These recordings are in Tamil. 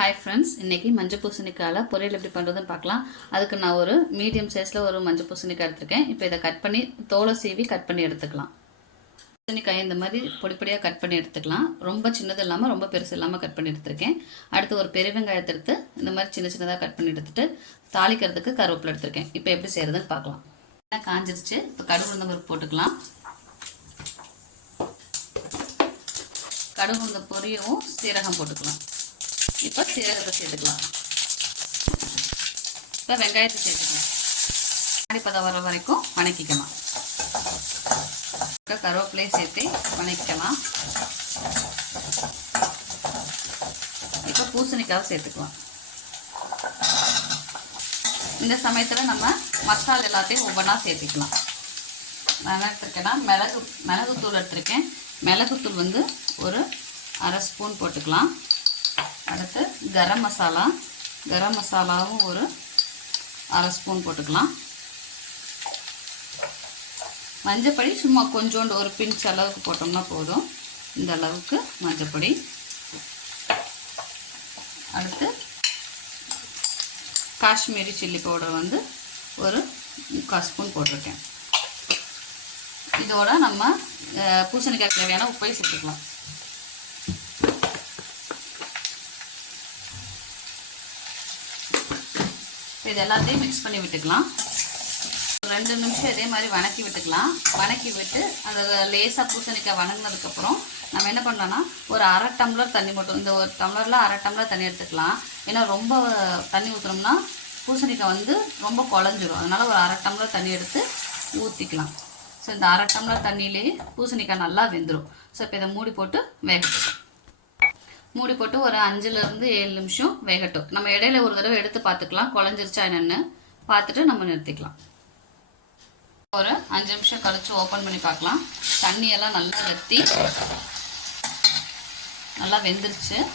ஹாய் ஃப்ரெண்ட்ஸ் இன்றைக்கி மஞ்சள் பூசணிக்காயில் பொரியல் எப்படி பண்ணுறதுன்னு பார்க்கலாம். அதுக்கு நான் ஒரு மீடியம் சைஸில் ஒரு மஞ்சள் பூசணிக்காய் எடுத்திருக்கேன். இப்போ இதை கட் பண்ணி தோலை சீவி கட் பண்ணி எடுத்துக்கலாம். பூசணிக்காய் இந்த மாதிரி பொடிப்பொடியாக கட் பண்ணி எடுத்துக்கலாம். ரொம்ப சின்னது இல்லாமல் ரொம்ப பெருசு இல்லாமல் கட் பண்ணி எடுத்திருக்கேன். அடுத்து ஒரு பெரிய வெங்காயத்தை எடுத்து இந்த மாதிரி சின்ன சின்னதாக கட் பண்ணி எடுத்துகிட்டு தாளிக்கிறதுக்கு கருவேப்பிலை எடுத்திருக்கேன். இப்போ எப்படி செய்கிறதுன்னு பார்க்கலாம். எண்ணெய் காஞ்சிருச்சு. இப்போ கடுகு உளுந்த பருப்பு போட்டுக்கலாம். கடுகு உளுந்த பொரியவும் சீரகம் போட்டுக்கலாம். இப்போ சீரகத்தை சேர்த்துக்கலாம் இப்போ வெங்காயத்தை சேர்த்துக்கலாம் அடிப்பதம் வர வரைக்கும் வணக்கிக்கலாம் இப்போ கருவேப்பிலையை சேர்த்து வணக்கிக்கலாம் இப்போ பூசணிக்காவை சேர்த்துக்கலாம் இந்த சமயத்தில் நம்ம மசாலா எல்லாத்தையும் ஒவ்வொன்றா சேர்த்துக்கலாம். நான் எடுத்துருக்கேன்னா மிளகு மிளகுத்தூள் எடுத்திருக்கேன். மிளகுத்தூள் வந்து ஒரு அரை ஸ்பூன் போட்டுக்கலாம். அடுத்து கரம் மசாலா. கரம் மசாலாவும் ஒரு அரை ஸ்பூன் போட்டுக்கலாம். மஞ்சப்பொடி சும்மா கொஞ்சோண்டு ஒரு பிஞ்ச் அளவுக்கு போட்டோம்னா போதும். இந்த அளவுக்கு மஞ்சப்பொடி. அடுத்து காஷ்மீரி சில்லி பவுடர் வந்து ஒரு முக்கால் ஸ்பூன் போட்டிருக்கேன். இதோட நம்ம பூசணிக்காய் தேவையான உப்பையும் சேர்த்துக்கலாம். இது எல்லாத்தையும் மிக்ஸ் பண்ணி விட்டுக்கலாம். ஒரு ரெண்டு நிமிஷம் இதே மாதிரி வணக்கி விட்டுக்கலாம். வணக்கி விட்டு அந்த லேசாக பூசணிக்காய் வணங்கினதுக்கப்புறம் நம்ம என்ன பண்ணலாம்னா ஒரு அரை டம்ளர் தண்ணி மட்டும் இந்த ஒரு டம்ளரில் அரை டம்ளர் தண்ணி எடுத்துக்கலாம். ஏன்னா ரொம்ப தண்ணி ஊற்றுனோம்னா பூசணிக்காய் வந்து ரொம்ப குழஞ்சிரும். அதனால் ஒரு அரை டம்ளர் தண்ணி எடுத்து ஊற்றிக்கலாம் ஸோ இந்த அரை டம்ளர் தண்ணியிலேயே பூசணிக்காய் நல்லா வெந்துடும் ஸோ இப்போ இதை மூடி போட்டு வேகட்டும். மூடி போட்டு ஒரு அஞ்சுலேருந்து ஏழு நிமிஷம் வேகட்டும். நம்ம இடையில ஒரு தடவை எடுத்து பார்த்துக்கலாம். குழஞ்சிருச்சா என்னென்னு பார்த்துட்டு நம்ம நிறுத்திக்கலாம். ஒரு அஞ்சு நிமிஷம் கழித்து ஓப்பன் பண்ணி பார்க்கலாம். தண்ணியெல்லாம் நல்லா வற்றி நல்லா வெந்துருச்சு.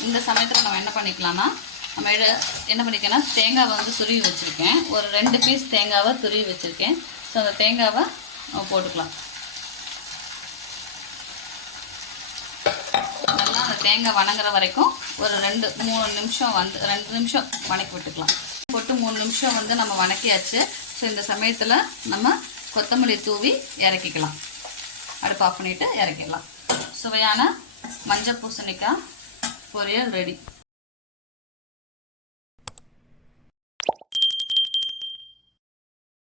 இந்த சமயத்தில் நம்ம என்ன பண்ணிக்கலாம்னா நம்ம எடு- என்ன பண்ணிக்கன்னா தேங்காவை வந்து துருவி வச்சுருக்கேன். ஒரு ரெண்டு பீஸ் தேங்காவை துருவி வச்சுருக்கேன். ஸோ அந்த தேங்காவை போட்டுக்கலாம் நல்லா அந்த தேங்காய் வணங்குற வரைக்கும் ஒரு ரெண்டு மூணு நிமிஷம் வந்து ரெண்டு நிமிஷம் வணக்கி விட்டுக்கலாம். போட்டு மூணு நிமிஷம் வந்து நம்ம வணக்கியாச்சு. ஸோ இந்த சமயத்தில் நம்ம கொத்தமல்லி தூவி இறக்கிக்கலாம். அடுப்பு ஆஃப் பண்ணிவிட்டு இறக்கிடலாம். சுவையான மஞ்சள் பூசணிக்காய் பொரியல் ரெடி